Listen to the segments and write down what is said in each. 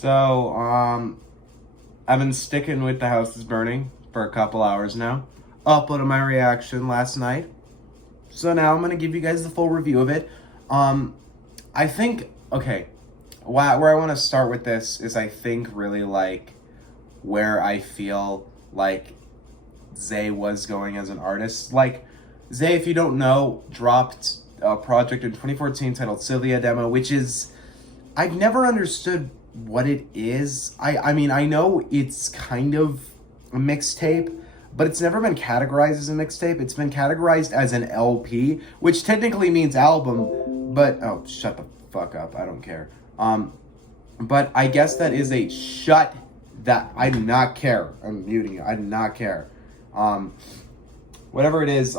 So, I've been sticking with The House is Burning for a couple hours now. Uploaded my reaction last night. So now I'm going to give you guys the full review of it. I think, okay, where I want to start with this is I think really like where I feel like Zay was going as an artist. Like, Zay, if you don't know, dropped a project in 2014 titled ZAYYY Demo, which is, I've never understood what it is. I mean, I know it's kind of a mixtape, but it's never been categorized as a mixtape. It's been categorized as an LP, which technically means album, but oh, shut the fuck up. I don't care. But I guess that is a shut that I do not care. I'm muting you. I do not care. Whatever it is,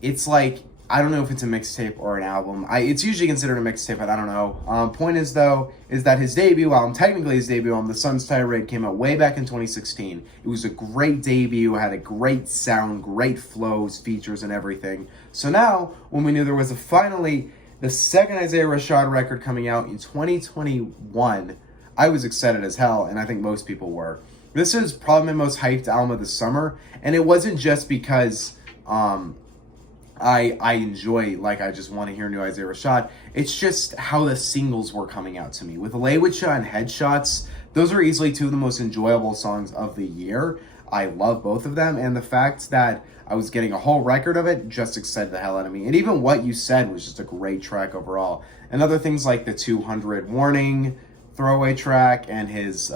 it's like, I don't know if it's a mixtape or an album. It's usually considered a mixtape, but I don't know. Point is, though, is that his debut album, technically his debut album, The Sun's Tirade, came out way back in 2016. It was a great debut, had a great sound, great flows, features, and everything. So now, when we knew there was finally the second Isaiah Rashad record coming out in 2021, I was excited as hell, and I think most people were. This is probably my most hyped album of the summer, and it wasn't just because I enjoy, like, I just want to hear new Isaiah Rashad. It's just how the singles were coming out to me. With Laywood and Headshots, those are easily two of the most enjoyable songs of the year. I love both of them, and the fact that I was getting a whole record of it just excited the hell out of me. And even What You Said was just a great track overall. And other things like the 200 Warning throwaway track and his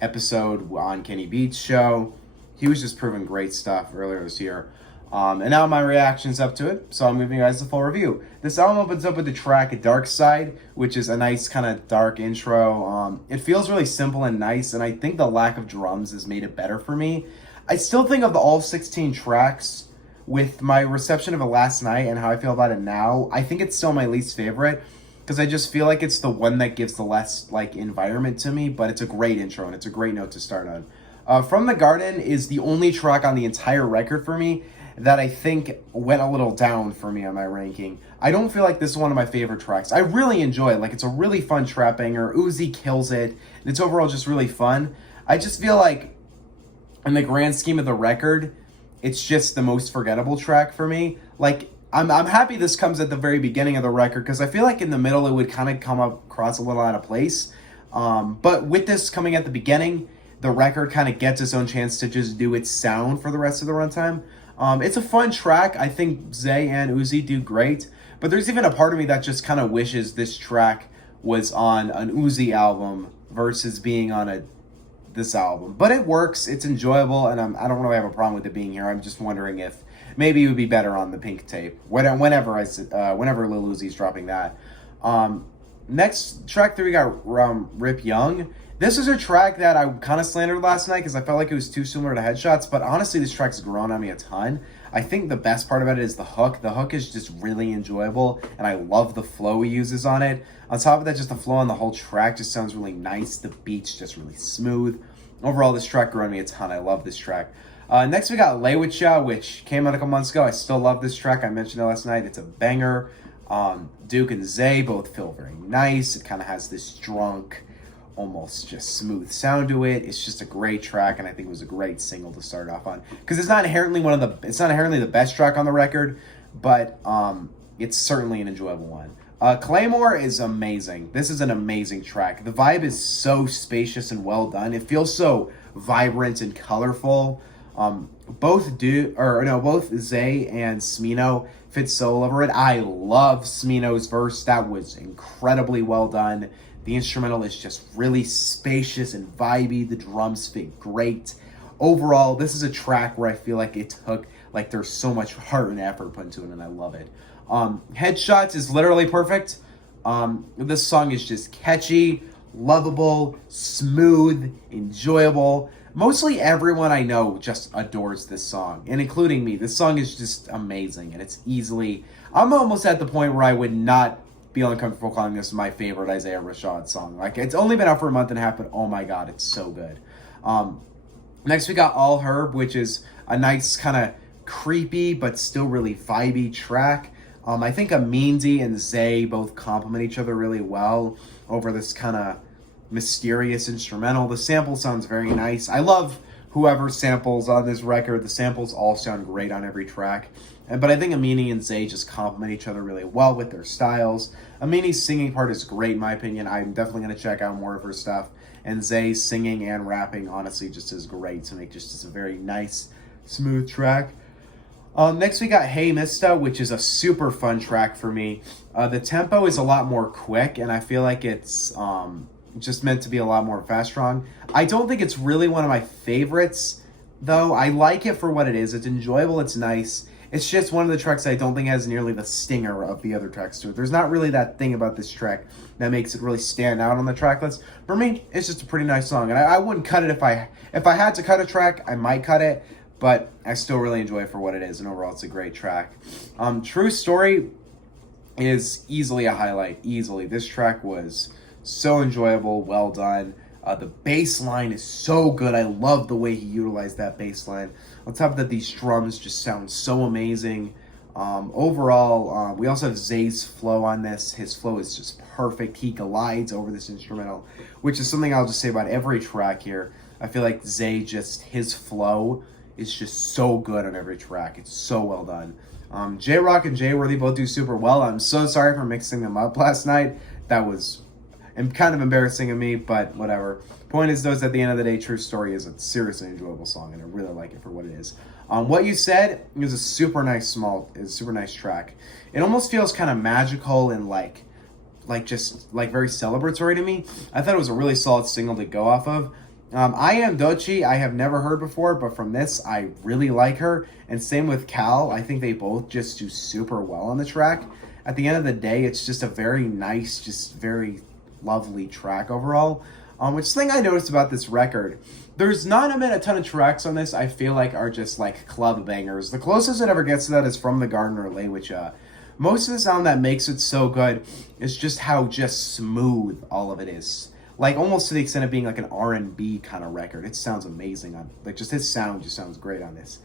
episode on Kenny Beats show. He was just proving great stuff earlier this year. And now my reaction's up to it, so I'm giving you guys the full review. This album opens up with the track Dark Side, which is a nice kind of dark intro. It feels really simple and nice, and I think the lack of drums has made it better for me. I still think of the all 16 tracks, with my reception of it last night and how I feel about it now, I think it's still my least favorite, because I just feel like it's the one that gives the less, like, environment to me, but it's a great intro, and it's a great note to start on. From the Garden is the only track on the entire record for me that I think went a little down for me on my ranking. I don't feel like this is one of my favorite tracks. I really enjoy it. Like, it's a really fun trap banger. Uzi kills it. And it's overall just really fun. I just feel like, in the grand scheme of the record, it's just the most forgettable track for me. Like, I'm happy this comes at the very beginning of the record, because I feel like in the middle it would kind of come across a little out of place. But with this coming at the beginning, the record kind of gets its own chance to just do its sound for the rest of the runtime. It's a fun track. I think Zay and Uzi do great, but there's even a part of me that just kind of wishes this track was on an Uzi album versus being on this album. But it works. It's enjoyable, and I don't really have a problem with it being here. I'm just wondering if maybe it would be better on the pink tape whenever Lil Uzi's dropping that. Next track 3, we got Rip Young. This is a track that I kind of slandered last night because I felt like it was too similar to Headshots, but honestly, this track's grown on me a ton. I think the best part about it is the hook. The hook is just really enjoyable, and I love the flow he uses on it. On top of that, just the flow on the whole track just sounds really nice. The beat's just really smooth. Overall, this track grew on me a ton. I love this track. Next, we got Laywood, which came out a couple months ago. I still love this track. I mentioned it last night. It's a banger. Duke and Zay both feel very nice. It kind of has this drunk, almost just smooth sound to it. It's just a great track, and I think it was a great single to start off on, because it's not inherently the best track on the record, but it's certainly an enjoyable one. Claymore is amazing. This is an amazing track. The vibe is so spacious and well done. It feels so vibrant and colorful. Both Zay and Smino fit so over it. I love Smino's verse. That was incredibly well done. The instrumental is just really spacious and vibey. The drums fit great. Overall, this is a track where I feel like it took, like, there's so much heart and effort put into it, and I love it. Headshots is literally perfect. This song is just catchy, lovable, smooth, enjoyable. Mostly everyone I know just adores this song, and including me. This song is just amazing, and I'm almost at the point where I would not be uncomfortable calling this my favorite Isaiah Rashad song. Like, it's only been out for a month and a half, but oh my god, it's so good. Next, we got All Herb, which is a nice kind of creepy but still really vibey track. I think Amindi and Zay both complement each other really well over this kind of mysterious instrumental. The sample sounds very nice. I love whoever samples on this record. The samples all sound great on every track. But I think Amini and Zay just complement each other really well with their styles. Amini's singing part is great in my opinion. I'm definitely going to check out more of her stuff. And Zay's singing and rapping honestly just is great to make just a very nice, smooth track. Next we got Hey Mista, which is a super fun track for me. The tempo is a lot more quick, and I feel like it's just meant to be a lot more fast-strong. I don't think it's really one of my favorites, though. I like it for what it is. It's enjoyable, it's nice. It's just one of the tracks I don't think has nearly the stinger of the other tracks to it. There's not really that thing about this track that makes it really stand out on the track list. For me, it's just a pretty nice song, and I wouldn't cut it if I had to cut a track, I might cut it, but I still really enjoy it for what it is, and overall it's a great track. True Story is easily a highlight, easily. This track was so enjoyable, well done. The bass line is so good. I love the way he utilized that bass line. On top of that, these drums just sound so amazing. Overall, we also have Zay's flow on this. His flow is just perfect. He glides over this instrumental, which is something I'll just say about every track here. I feel like Zay his flow is just so good on every track. It's so well done. J-Rock and J-Worthy both do super well. I'm so sorry for mixing them up last night. That was kind of embarrassing of me, but whatever. Point is, though, is at the end of the day, True Story is a seriously enjoyable song, and I really like it for what it is. What You Said is a super nice track. It almost feels kind of magical and like very celebratory to me. I thought it was a really solid single to go off of. I Am Dochi, I have never heard before, but from this, I really like her. And same with Cal. I think they both just do super well on the track. At the end of the day, it's just a very nice, just very lovely track overall. Which is the thing I noticed about this record. There's not a ton of tracks on this I feel like are just like club bangers. The closest it ever gets to that is From the Garden or Lay With Ya. Most of the sound that makes it so good is just how just smooth all of it is. Like almost to the extent of being like an R&B kind of record. It sounds amazing on, like just his sound just sounds great on this.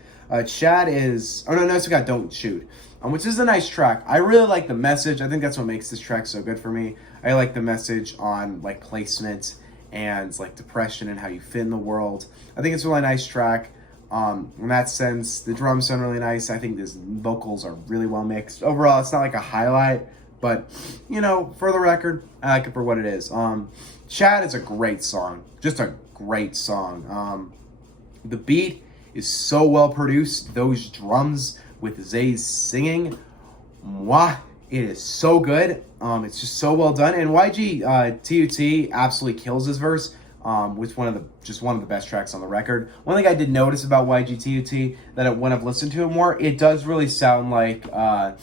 Chad is, so we got Don't Shoot, which is a nice track. I really like the message. I think that's what makes this track so good for me. I like the message on like placement and like depression and how you fit in the world. I think it's a really nice track. In that sense, the drums sound really nice. I think his vocals are really well mixed. Overall, it's not like a highlight, but for the record, I like it for what it is. Chad is a great song, just a great song. The beat is so well produced. Those drums with Zay's singing, mwah, it is so good. It's just so well done. And YG TUT absolutely kills his verse. With one of the best tracks on the record. One thing I did notice about YG TUT that when I've listened to it more, it does really sound like a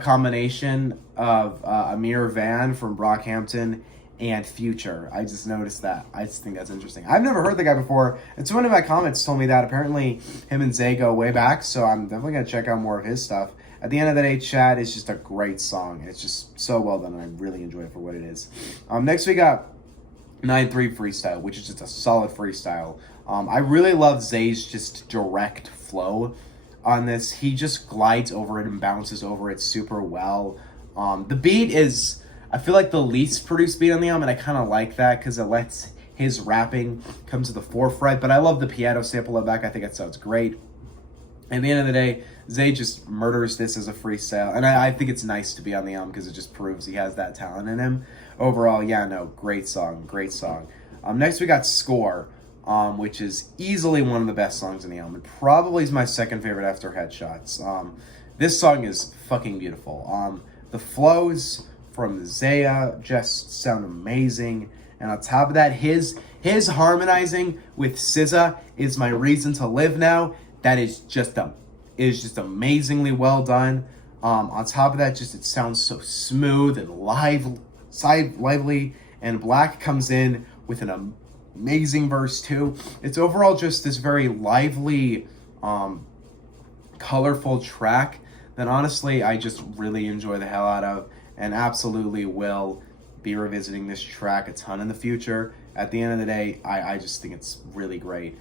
combination of Amir Van from Brockhampton and Future. I just noticed that. I just think that's interesting. I've never heard the guy before, and someone in my comments told me that apparently him and Zay go way back, so I'm definitely going to check out more of his stuff. At the end of the day, Chad is just a great song. It's just so well done, and I really enjoy it for what it is. Next we got 9-3 Freestyle, which is just a solid freestyle. I really love Zay's just direct flow on this. He just glides over it and bounces over it super well. The beat is, I feel like, the least produced beat on the album, and I kind of like that because it lets his rapping come to the forefront. But I love the piano sample of back. I think it sounds great. At the end of the day, Zay just murders this as a freestyle, and I think it's nice to be on the album because it just proves he has that talent in him. Overall, great song, great song. Next we got Score, which is easily one of the best songs in the album. It probably is my second favorite after Headshots. This song is fucking beautiful. The flows from ZAYYY just sound amazing, and on top of that, his harmonizing with SZA is My Reason to Live Now. That is just amazingly well done. On top of that, it sounds so smooth and lively, and Black comes in with an amazing verse too. It's overall just this very lively, colorful track that honestly I just really enjoy the hell out of, and absolutely will be revisiting this track a ton in the future. At the end of the day, I just think it's really great.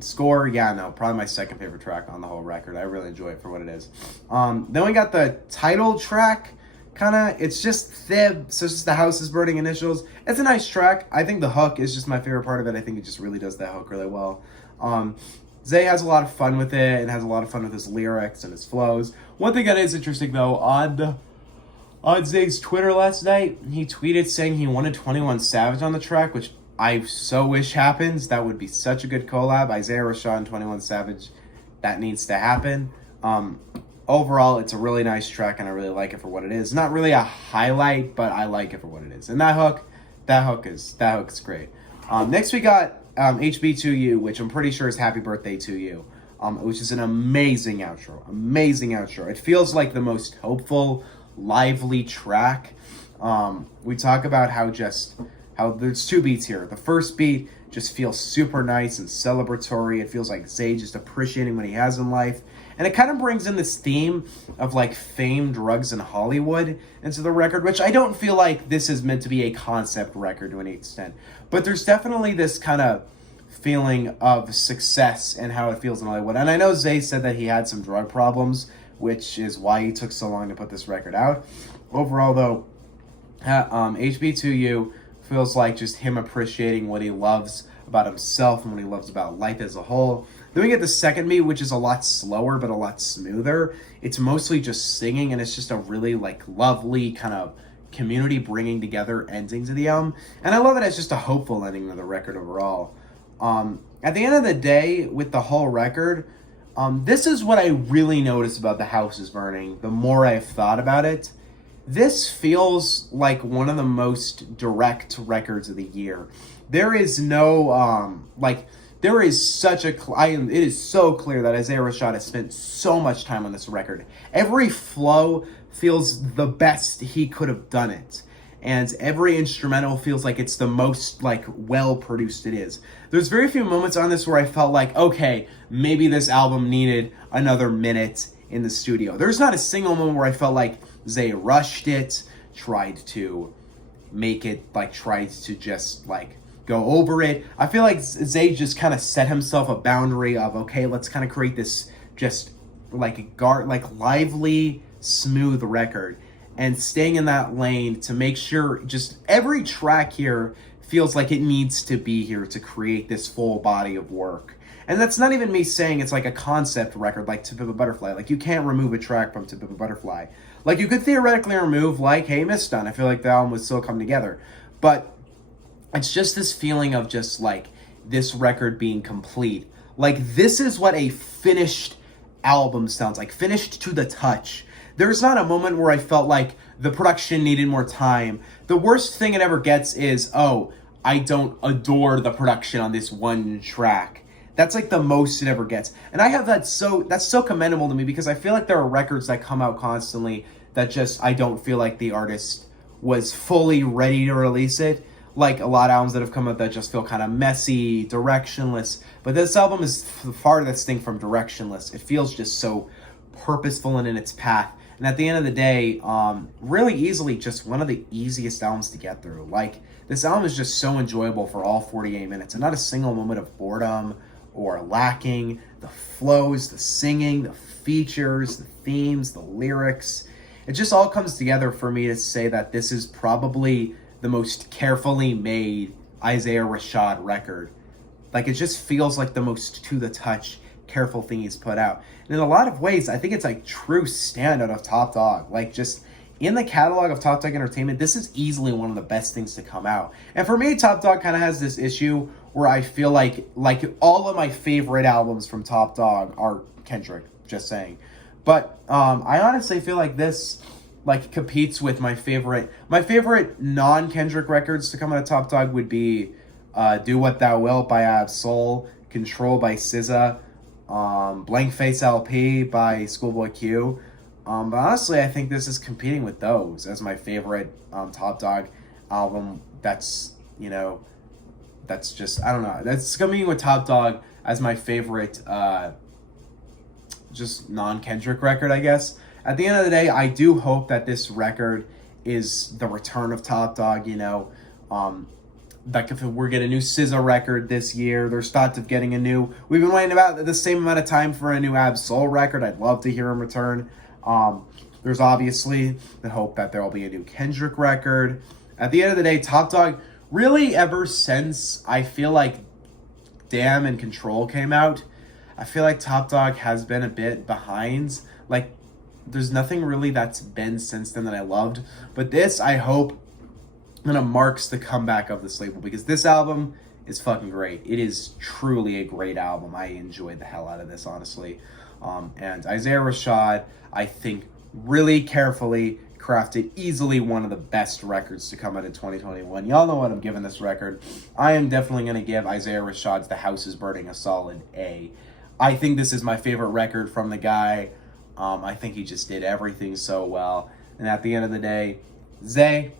Score, yeah, no, probably my second favorite track on the whole record. I really enjoy it for what it is. Then we got the title track, it's just Thib, so it's just the house is burning initials. It's a nice track. I think the hook is just my favorite part of it. I think it just really does that hook really well. Zay has a lot of fun with it and has a lot of fun with his lyrics and his flows. One thing that is interesting though, on Zay's Twitter last night, he tweeted saying he wanted 21 Savage on the track, which I so wish happens. That would be such a good collab. Isaiah Rashad and 21 Savage. That needs to happen. Overall, it's a really nice track, and I really like it for what it is. Not really a highlight, but I like it for what it is. And that hook is great. Next we got HB2U, which I'm pretty sure is Happy Birthday to You, which is an amazing outro. Amazing outro. It feels like the most hopeful, lively track. We talk about how there's two beats here. The first beat just feels super nice and celebratory. It feels like Zay just appreciating what he has in life. And it kind of brings in this theme of like fame, drugs, and Hollywood into the record, which I don't feel like this is meant to be a concept record to any extent. But there's definitely this kind of feeling of success and how it feels in Hollywood. And I know Zay said that he had some drug problems, which is why he took so long to put this record out. Overall, though, HB2U feels like just him appreciating what he loves about himself and what he loves about life as a whole. Then we get the second beat, which is a lot slower but a lot smoother. It's mostly just singing, and it's just a really like lovely kind of community bringing together ending to the album. And I love it as just a hopeful ending to the record overall. At the end of the day, with the whole record, this is what I really noticed about The House is Burning. The more I've thought about it, this feels like one of the most direct records of the year. There is no, there is such a, it is so clear that Isaiah Rashad has spent so much time on this record. Every flow feels the best he could have done it. And every instrumental feels like it's the most, well-produced it is. There's very few moments on this where I felt like, okay, maybe this album needed another minute in the studio. There's not a single moment where I felt like Zay rushed it, tried to make it, tried to just, go over it. I feel like Zay just kind of set himself a boundary of, okay, let's kind of create this just, lively, smooth record. And staying in that lane to make sure just every track here feels like it needs to be here to create this full body of work. And that's not even me saying it's like a concept record like Tip of a Butterfly. Like, you can't remove a track from Tip of a Butterfly. Like, you could theoretically remove, Hey Miss Done. I feel like the album would still come together. But it's just this feeling of just, this record being complete. This is what a finished album sounds like. Finished to the touch. There's not a moment where I felt like the production needed more time. The worst thing it ever gets is, I don't adore the production on this one track. That's the most it ever gets. And I have that's so commendable to me, because I feel like there are records that come out constantly that just, I don't feel like the artist was fully ready to release it. Like a lot of albums that have come out that just feel kind of messy, directionless. But this album is the farthest thing from directionless. It feels just so purposeful and in its path. And at the end of the day, really easily just one of the easiest albums to get through. This album is just so enjoyable for all 48 minutes. And not a single moment of boredom or lacking. The flows, the singing, the features, the themes, the lyrics. It just all comes together for me to say that this is probably the most carefully made Isaiah Rashad record. It just feels like the most to the touch, careful thing he's put out. And in a lot of ways, I think it's true standout of Top Dog. Just in the catalog of Top Dog Entertainment, this is easily one of the best things to come out. And for me, Top Dog kind of has this issue where I feel like all of my favorite albums from Top Dog are Kendrick, just saying. But I honestly feel like this competes with my favorite non-Kendrick records to come out of Top Dog would be Do What Thou Wilt by Ab-Soul, Control by SZA, Blank Face LP by Schoolboy Q. But honestly, I think this is competing with those as my favorite Top Dog album. That's just, I don't know. That's competing with Top Dog as my favorite just non-Kendrick record, I guess. At the end of the day, I do hope that this record is the return of Top Dog, like if we're getting a new SZA record this year, there's thoughts of getting a new. We've been waiting about the same amount of time for a new Ab Soul record. I'd love to hear him return. There's obviously the hope that there will be a new Kendrick record. At the end of the day, Top Dog, really ever since I feel like Damn and Control came out, I feel like Top Dog has been a bit behind. Like, there's nothing really that's been since then that I loved. But this, I hope, kind of marks the comeback of this label, because this album is fucking great. It is truly a great album. I enjoyed the hell out of this, honestly. And Isaiah Rashad, I think, really carefully crafted easily one of the best records to come out in 2021. Y'all know what I'm giving this record. I am definitely going to give Isaiah Rashad's The House is Burning a solid A. I think this is my favorite record from the guy. I think he just did everything so well. And at the end of the day, Zay,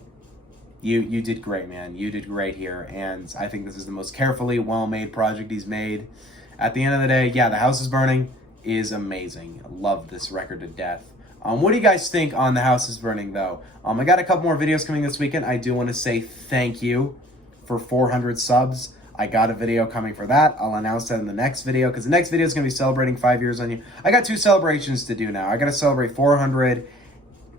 you did great, man. You did great here. And I think this is the most carefully well-made project he's made. At the end of the day, yeah, The House is Burning is amazing. I love this record to death. What do you guys think on The House is Burning, though? I got a couple more videos coming this weekend. I do want to say thank you for 400 subs. I got a video coming for that. I'll announce that in the next video, because the next video is going to be celebrating 5 years on you. I got 2 celebrations to do now. I got to celebrate 400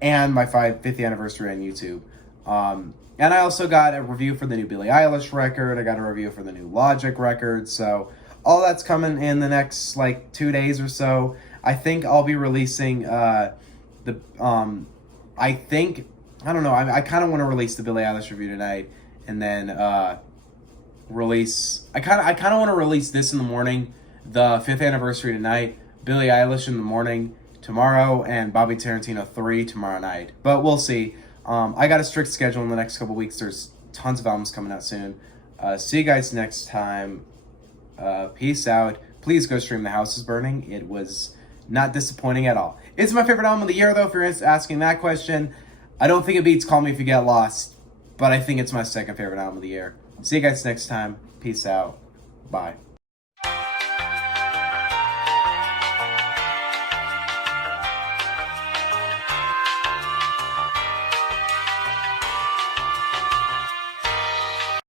and my 5th anniversary on YouTube. And I also got a review for the new Billie Eilish record. I got a review for the new Logic record. So all that's coming in the next, 2 days or so. I think I'll be releasing I don't know. I kind of want to release the Billie Eilish review tonight, and then release. I kind of want to release this in the morning, the 5th anniversary tonight, Billie Eilish in the morning tomorrow, and Bobby Tarantino 3 tomorrow night. But we'll see. I got a strict schedule in the next couple weeks. There's tons of albums coming out soon. See you guys next time. Peace out. Please go stream The House is Burning. It was not disappointing at all. It's my favorite album of the year, though, if you're asking that question. I don't think it beats Call Me If You Get Lost, but I think it's my second favorite album of the year. See you guys next time. Peace out. Bye.